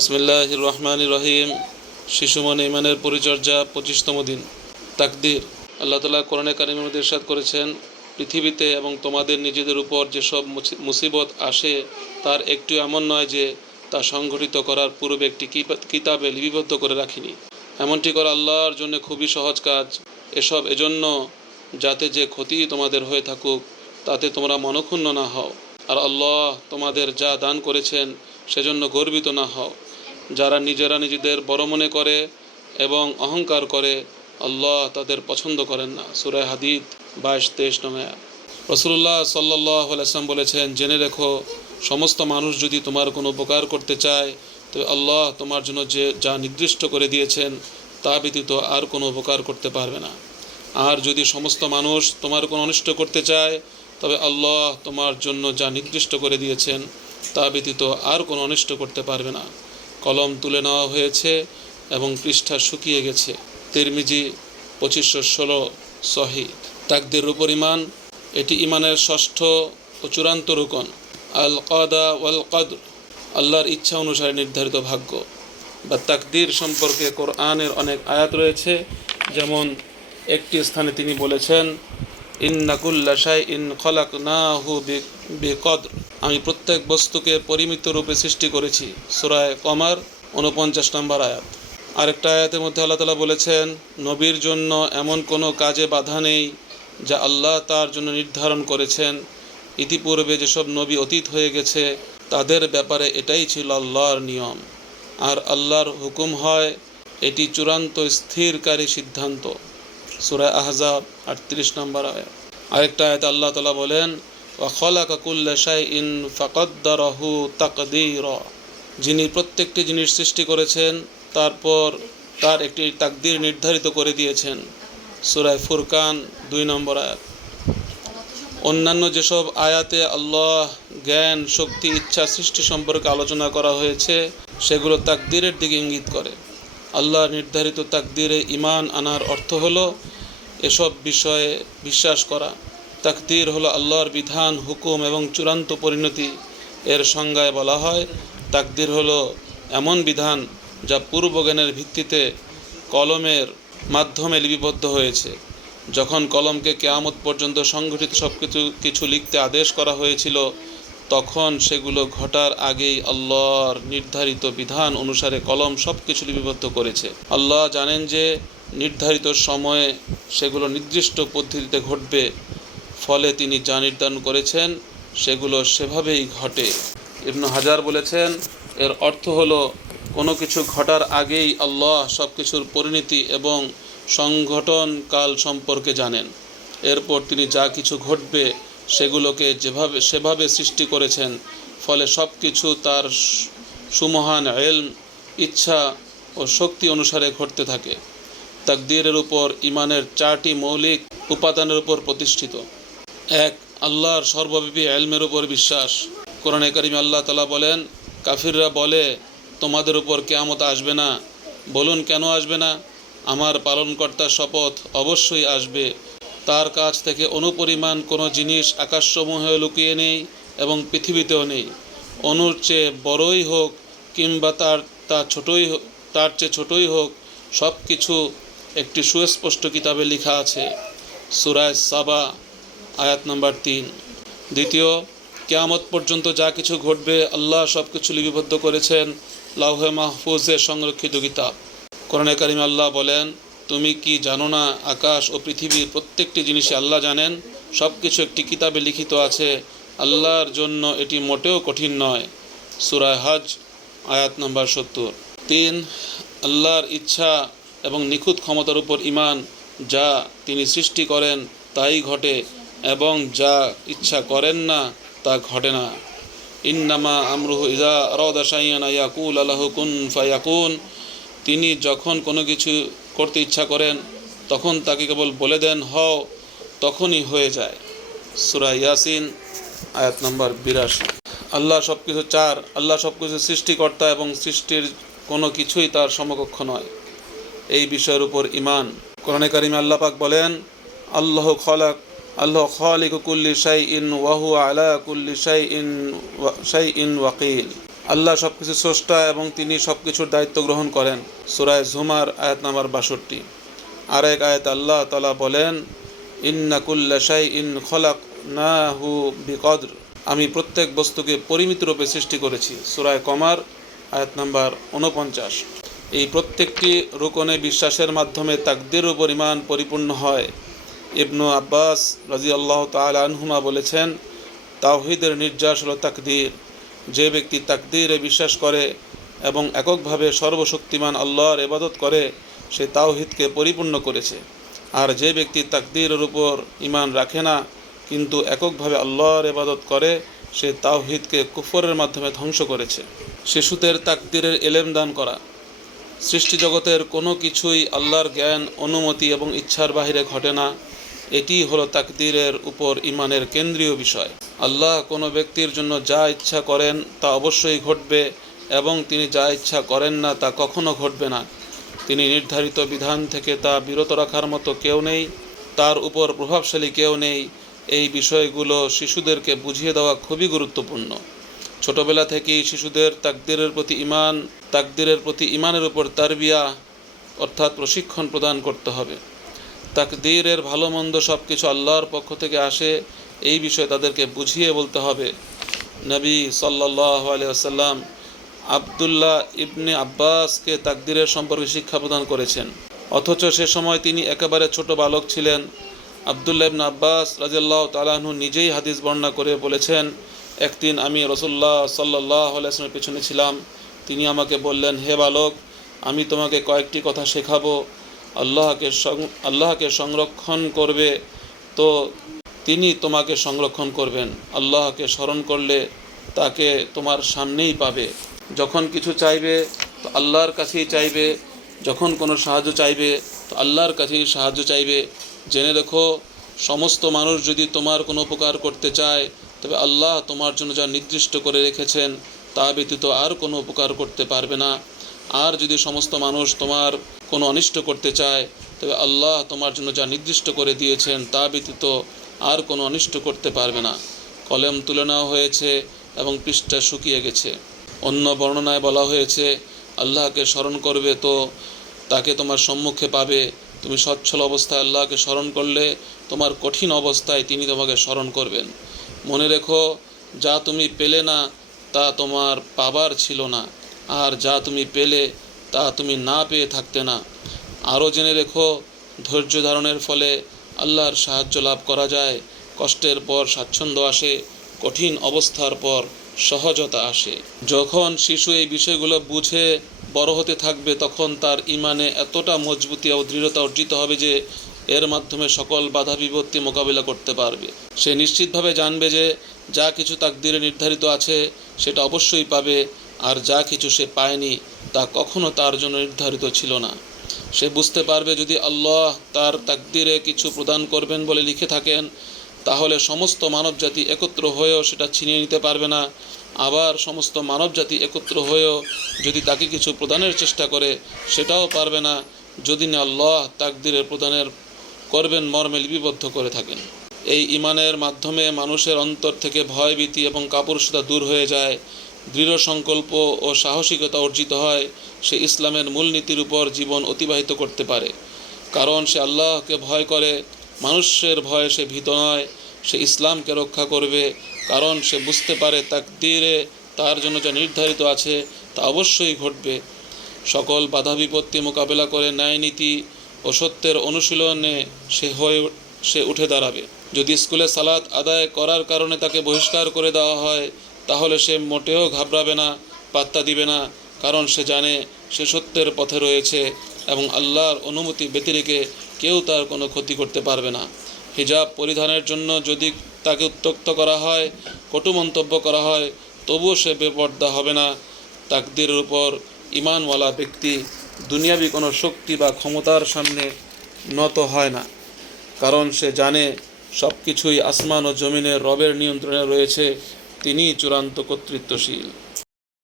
বিসমিল্লাহির রহমানির রহিম। শিশু মনে ইমানের পরিচর্যা 25তম দিন। তাকদীর। আল্লাহ তাআলা কোরআনে কারিমের মধ্যে ইরশাদ করেছেন, পৃথিবীতে এবং তোমাদের নিজেদের উপর যেসব মুসিবত আসে তার একটু এমন নয় যে তা সংঘটিত করার পূর্বে একটি কিতাবে লিপিবদ্ধ করে রাখিনি। এমনটি করা আল্লাহর জন্য খুবই সহজ কাজ। এসব এজন্য যাতে যে ক্ষতি তোমাদের হয়ে থাকুক তাতে তোমরা মনক্ষুণ্ণ না হও, আর আল্লাহ তোমাদের যা দান করেছেন সেজন্য গর্বিত না হও। যারা নিজেরা নিজেদের বড় মনে করে এবং অহংকার করে আল্লাহ তাদের পছন্দ করেন না। সূরা হাদীদ 22-23 নম্বর আয়াত। রাসূলুল্লাহ সাল্লাল্লাহু আলাইহি ওয়াসাল্লাম বলেছেন, জেনে রেখো সমস্ত মানুষ যদি তোমার কোনো উপকার করতে চায় তবে আল্লাহ তোমার জন্য যা নির্দিষ্ট করে দিয়েছেন তা ব্যতীত আর কোনো উপকার করতে পারবে না। আর যদি সমস্ত মানুষ তোমার কোনো অনিষ্ট করতে চায় তবে আল্লাহ তোমার জন্য যা নির্দিষ্ট করে দিয়েছেন তা ব্যতীত আর কোনো অনিষ্ট করতে পারবে না। কলম তুলে নেওয়া হয়েছে এবং পৃষ্ঠা শুকিয়ে গেছে। তিরমিজি 2516 সহি। তাকদীর উপর ঈমান, এটি ঈমানের ষষ্ঠ ও চূড়ান্ত রুকন। আল কাদা ওয়াল কদর, আল্লাহর ইচ্ছা অনুসারে নির্ধারিত ভাগ্য বা তাকদীর সম্পর্কে কোরআনের অনেক আয়াত রয়েছে। যেমন একটি স্থানে তিনি বলেছেন, ইন্না কুল্লা শাইইন খলাকনাহু বিকদর, আমি প্রত্যেক বস্তুকে পরিমিত রূপে সৃষ্টি করেছি। সূরা কমার 49 নম্বর আয়াত। আরেকটা আয়াতের মধ্যে আল্লাহ তাআলা বলেছেন, নবীর জন্য এমন কোনো কাজে বাধা নেই যা আল্লাহ তার জন্য নির্ধারণ করেছেন। ইতিপূর্বে যেসব নবী অতীত হয়ে গেছে তাদের ব্যাপারে এটাই ছিল আল্লাহর নিয়ম, আর আল্লাহর হুকুম হয় এটি চূড়ান্ত স্থিরকারী সিদ্ধান্ত। সূরা আহজাব 38 নম্বর আয়াত। আরেকটা আয়াতে আল্লাহ তাআলা বলেন, ওয়া খালাকা কুল্লা শাইইন ফাকাদ্দারাহু তাকদীরা, যিনি প্রত্যেকটি জিনিস সৃষ্টি করেছেন তারপর তার একটি তাকদীর নির্ধারিত করে দিয়েছেন। সূরা ফুরকান 2 নম্বর আয়াত। অন্যান্য যেসব আয়াতে আল্লাহ জ্ঞান, শক্তি, ইচ্ছা, সৃষ্টি সম্পর্কে আলোচনা করা হয়েছে সেগুলো তাকদীরের দিকে ইঙ্গিত করে। আল্লাহ নির্ধারিত তাকদীরে ঈমান আনার অর্থ হলো এসব বিষয়ে বিশ্বাস করা। তাকদীর হলো আল্লাহর বিধান, হুকুম এবং চূড়ান্ত পরিণতি। এর সংজ্ঞায় বলা হয়, তাকদীর হলো এমন বিধান যা পূর্বজ্ঞানের ভিত্তিতে কলমের মাধ্যমে লিপিবদ্ধ হয়েছে। যখন কলমকে কিয়ামত পর্যন্ত সংঘটিত কিছু লিখতে আদেশ করা হয়েছিল তখন সেগুলো ঘটার আগেই আল্লাহর নির্ধারিত বিধান অনুসারে কলম সব কিছু লিপিবদ্ধ করেছে। আল্লাহ জানেন যে নির্ধারিত সময়ে সেগুলো নির্দিষ্ট পদ্ধতিতে ঘটবে, ফলে তিনি যা নির্ধারণ করেছেন সেগুলো সেভাবেই ঘটে। ইবনে হাজার বলেছেন, এর অর্থ হলো কোনো কিছু ঘটার আগেই আল্লাহ সব কিছুর পরিণতি এবং সংঘটন কাল সম্পর্কে জানেন। এরপর তিনি যা কিছু ঘটবে সেগুলোকে সেভাবে সৃষ্টি করেছেন, ফলে সব কিছু তার সুমহান ইলম, ইচ্ছা ও শক্তি অনুসারে ঘটতে থাকে। তাকদীরের উপর ঈমানের 4টি মৌলিক উপাদানের উপর প্রতিষ্ঠিত। 1. আল্লাহর সর্বব্যাপী ইলমের উপর বিশ্বাস। কোরআনে কারিমে আল্লাহ তাআলা বলেন, কাফিররা বলে তোমাদের উপর কিয়ামত আসবে না। বলুন, কেন আসবে না? আমার পালনকর্তার শপথ, অবশ্যই আসবে। তার কাছ থেকে অনুপরিমাণ কোনো জিনিস আকাশসমূহে লুকিয়ে নেই এবং পৃথিবীতেও নেই। অনুর চেয়ে বড়ই হোক কিংবা তার চেয়ে ছোটই হোক, সব কিছু একটি সুস্পষ্ট কিতাবে লেখা আছে। সূরা সাবা আয়াত নম্বর 3। দ্বিতীয়, কিয়ামত পর্যন্ত যা কিছু ঘটবে আল্লাহ সব কিছু লিপিবদ্ধ করেছেন লাউহে মাহফুজে সংরক্ষিত কিতাব। কোরআনে কারিমে আল্লাহ বলেন, তুমি কি জানো না আকাশ ও পৃথিবীর প্রত্যেকটি জিনিসে আল্লাহ জানেন। সব কিছু একটি কিতাবে লিখিত আছে, আল্লাহর জন্য এটি মোটেও কঠিন নয়। সূরা হজ আয়াত নম্বর 70। 3. আল্লাহর ইচ্ছা এবং নিখুঁত ক্ষমতার উপর ঈমান, যা তিনি সৃষ্টি করেন তাই ঘটে এবং যা ইচ্ছা করেন না তা ঘটে না। ইন্নামা আমরুহু ইযা আরাদা শাইআন ইয়াকুলু লাহু কুন ফায়াকুন, তিনি যখন কোনো কিছু করতে ইচ্ছা করেন তখন তাকে কেবল বলে দেন হও, তখনই হয়ে যায়। সূরা ইয়াসিন আয়াত নম্বর 82। আল্লাহ সব কিছু সৃষ্টিকর্তা এবং সৃষ্টির কোনো কিছুই তার সমকক্ষ নয়, এই বিষয়ের উপর ঈমান। কোরআনে কারিমে আল্লাহ পাক বলেন, আল্লাহ খালিকু কুল্লি শাইইন ওয়া হুয়া আলা কুল্লি শাইইন ওয়াকিল। আল্লাহ সব কিছু স্রষ্টা এবং তিনি সব কিছুর দায়িত্ব গ্রহণ করেন। সূরা জুমার আয়াত নাম্বার 62। আর এক আয়াত আল্লাহ তাআলা বলেন, ইন্না কুল্লা শাইইন খলাকনাহু বিকদর, আমি প্রত্যেক বস্তুকে পরিমিত রূপে সৃষ্টি করেছি। সূরা কমার আয়াত নাম্বার 49। এই প্রত্যেকটি রুকনে বিশ্বাসের মাধ্যমে তাকদীরের উপর ঈমান পরিপূর্ণ হয়। ইবনু আব্বাস রাদিয়াল্লাহু তাআলা আনহুমা বলেছেন, তাওহীদের নির্যাস হলো তাকদীর। যে ব্যক্তি তাকদীরে বিশ্বাস করে এবং এককভাবে সর্বশক্তিমান আল্লাহর ইবাদত করে, সে তাওহীদকে পরিপূর্ণ করেছে। আর যে ব্যক্তি তাকদীরের উপর ঈমান রাখে না কিন্তু এককভাবে আল্লাহর ইবাদত করে, সে তাওহীদকে কুফরের মাধ্যমে ধ্বংস করেছে। শিশুদের তাকদীরের ইলম দান করা। সৃষ্টি জগতের কোনো কিছুই আল্লাহর জ্ঞান, অনুমতি এবং ইচ্ছার বাহিরে ঘটে না। এটি হলো তাকদীরের উপর ঈমানের কেন্দ্রীয় বিষয়। আল্লাহ কোনো ব্যক্তির জন্য যা ইচ্ছা করেন তা অবশ্যই ঘটবে এবং তিনি যা ইচ্ছা করেন না তা কখনো ঘটবে না। তিনি নির্ধারিত বিধান থেকে তা বিরত রাখার মতো কেউ নেই, তার উপর প্রভাবশালী কেউ নেই। এই বিষয়গুলো শিশুদেরকে বুঝিয়ে দেওয়া খুবই গুরুত্বপূর্ণ। ছোটবেলা থেকেই শিশুদের তাকদীরের প্রতি ঈমানের উপর তারবিয়া অর্থাৎ প্রশিক্ষণ প্রদান করতে হবে। তাকদীরের ভালো মন্দ সব কিছু আল্লাহর পক্ষ থেকে আসে, এই বিষয়ে তাদেরকে বুঝিয়ে বলতে হবে। নবী সাল্লাল্লাহু আলাইহি ওয়াসাল্লাম আব্দুল্লাহ ইবনে আব্বাসকে তাকদীরের সম্পর্কে শিক্ষা প্রদান করেছেন, অথচ সে সময় তিনি একেবারে ছোট বালক ছিলেন। আব্দুল্লাহ ইবনে আব্বাস রাদিয়াল্লাহু তাআলা আনহু নিজেই হাদিস বর্ণনা করে বলেছেন, একদিন আমি রাসূলুল্লাহ সাল্লাল্লাহু আলাইহি ওয়াসাল্লামের পেছনে ছিলাম। তিনি আমাকে বললেন, হে বালক, আমি তোমাকে কয়েকটি কথা শেখাবো। আল্লাহকে সংরক্ষণ করবে তো তিনি তোমাকে সংরক্ষণ করবেন। আল্লাহকে স্মরণ করলে তাকে তোমার সামনেই পাবে। যখন কিছু চাইবে তো আল্লাহর কাছেই চাইবে, যখন কোনো সাহায্য চাইবে তো আল্লাহর কাছেই সাহায্য চাইবে। জেনে রেখো, সমস্ত মানুষ যদি তোমার কোনো উপকার করতে চায়, তবে আল্লাহ তোমার জন্য যা নির্দিষ্ট করে রেখেছেন তা ব্যতীত আর কোনো উপকার করতে পারবে না। আর যদি সমস্ত মানুষ তোমার কোনো অনিষ্ট করতে চায়, তবে আল্লাহ তোমার জন্য যা নির্দিষ্ট করে দিয়েছেন তা ব্যতীত আর কোনো অনিষ্ট করতে পারবে না। কলম তুলে নেওয়া হয়েছে এবং পৃষ্ঠা শুকিয়ে গেছে। অন্য বর্ণনায় বলা হয়েছে, আল্লাহকে স্মরণ করবে তো তাকে তোমার সম্মুখে পাবে। তুমি সচ্ছল অবস্থায় আল্লাহকে স্মরণ করলে তোমার কঠিন অবস্থায় তিনি তোমাকে স্মরণ করবেন। মনে রেখো, যা তুমি পেলে না তা তোমার পাবার ছিল না, আর যা তুমি পেলে তা তুমি না পেয়ে থাকতে না। আরও জেনে রেখো, ধৈর্য ধারণের ফলে আল্লাহর সাহায্য লাভ করা যায়। কষ্টের পর স্বাচ্ছন্দ্য আসে, কঠিন অবস্থার পর সহজতা আসে। যখন শিশু এই বিষয়গুলো বুঝে বড় হতে থাকবে, তখন তার ঈমানে এতটা মজবুতি ও দৃঢ়তা অর্জিত হবে যে এর মাধ্যমে সকল বাধা বিপত্তি মোকাবিলা করতে পারবে। সে নিশ্চিতভাবে জানবে যে যা কিছু তাকদীরে নির্ধারিত আছে সেটা অবশ্যই পাবে, আর যা কিছু সে পায়নি তা কখনো তার জন্য নির্ধারিত ছিল না। সে বুঝতে পারবে, যদি আল্লাহ তার তাকদীরে কিছু প্রদান করবেন বলে লিখে থাকেন, তাহলে সমস্ত মানবজাতি একত্র হয়েও সেটা ছিনিয়ে নিতে পারবে না। আবার সমস্ত মানবজাতি একত্র হয়েও যদি তাকে কিছু প্রদানের চেষ্টা করে, সেটাও পারবে না, যদি না আল্লাহ তাকদীরের প্রদানের করবেন মর্মে লিপিবদ্ধ করে থাকেন। এই ঈমানের মাধ্যমে মানুষের অন্তর থেকে ভয় ভীতি এবং কাপুরুষতা দূর হয়ে যায়, দৃঢ় সংকল্প ও সাহসিকতা অর্জিত হয়। সে ইসলামের মূলনীতির উপর জীবন অতিবাহিত করতে পারে, কারণ সে আল্লাহকে ভয় করে। মানুষের ভয়ে সে ভীত নয়, সে ইসলামকে রক্ষা করবে, কারণ সে বুঝতে পারে তাকদীরে তার জন্য যা নির্ধারিত আছে তা অবশ্যই ঘটবে। সকল বাধা বিপত্তি মোকাবেলা করে ন্যায় নীতি ও সত্যের অনুশীলনে সে উঠে দাঁড়াবে। যদি স্কুলে সালাত আদায় করার কারণে তাকে বহিষ্কার করে দেওয়া হয়, তাহলে সে মোটেও ঘাবড়াবে না, পাত্তা দিবে না, কারণ সে জানে সে সত্যের পথে রয়েছে এবং আল্লাহর অনুমতি ব্যতিরেকে কেউ তার কোনো ক্ষতি করতে পারবে না। হিজাব পরিধানের জন্য যদি তাকে উত্ত্যক্ত করা হয়, কটু মন্তব্য করা হয়, তবুও সে বেপরদা হবে না। তাকদীরের উপর ঈমানওয়ালা ব্যক্তি দুনিয়াবি কোনো শক্তি বা ক্ষমতার সামনে নত হয় না, কারণ সে জানে সব কিছুই আসমান ও জমিনের রবের নিয়ন্ত্রণে রয়েছে, তিনিই চূড়ান্ত কর্তৃত্বশীল।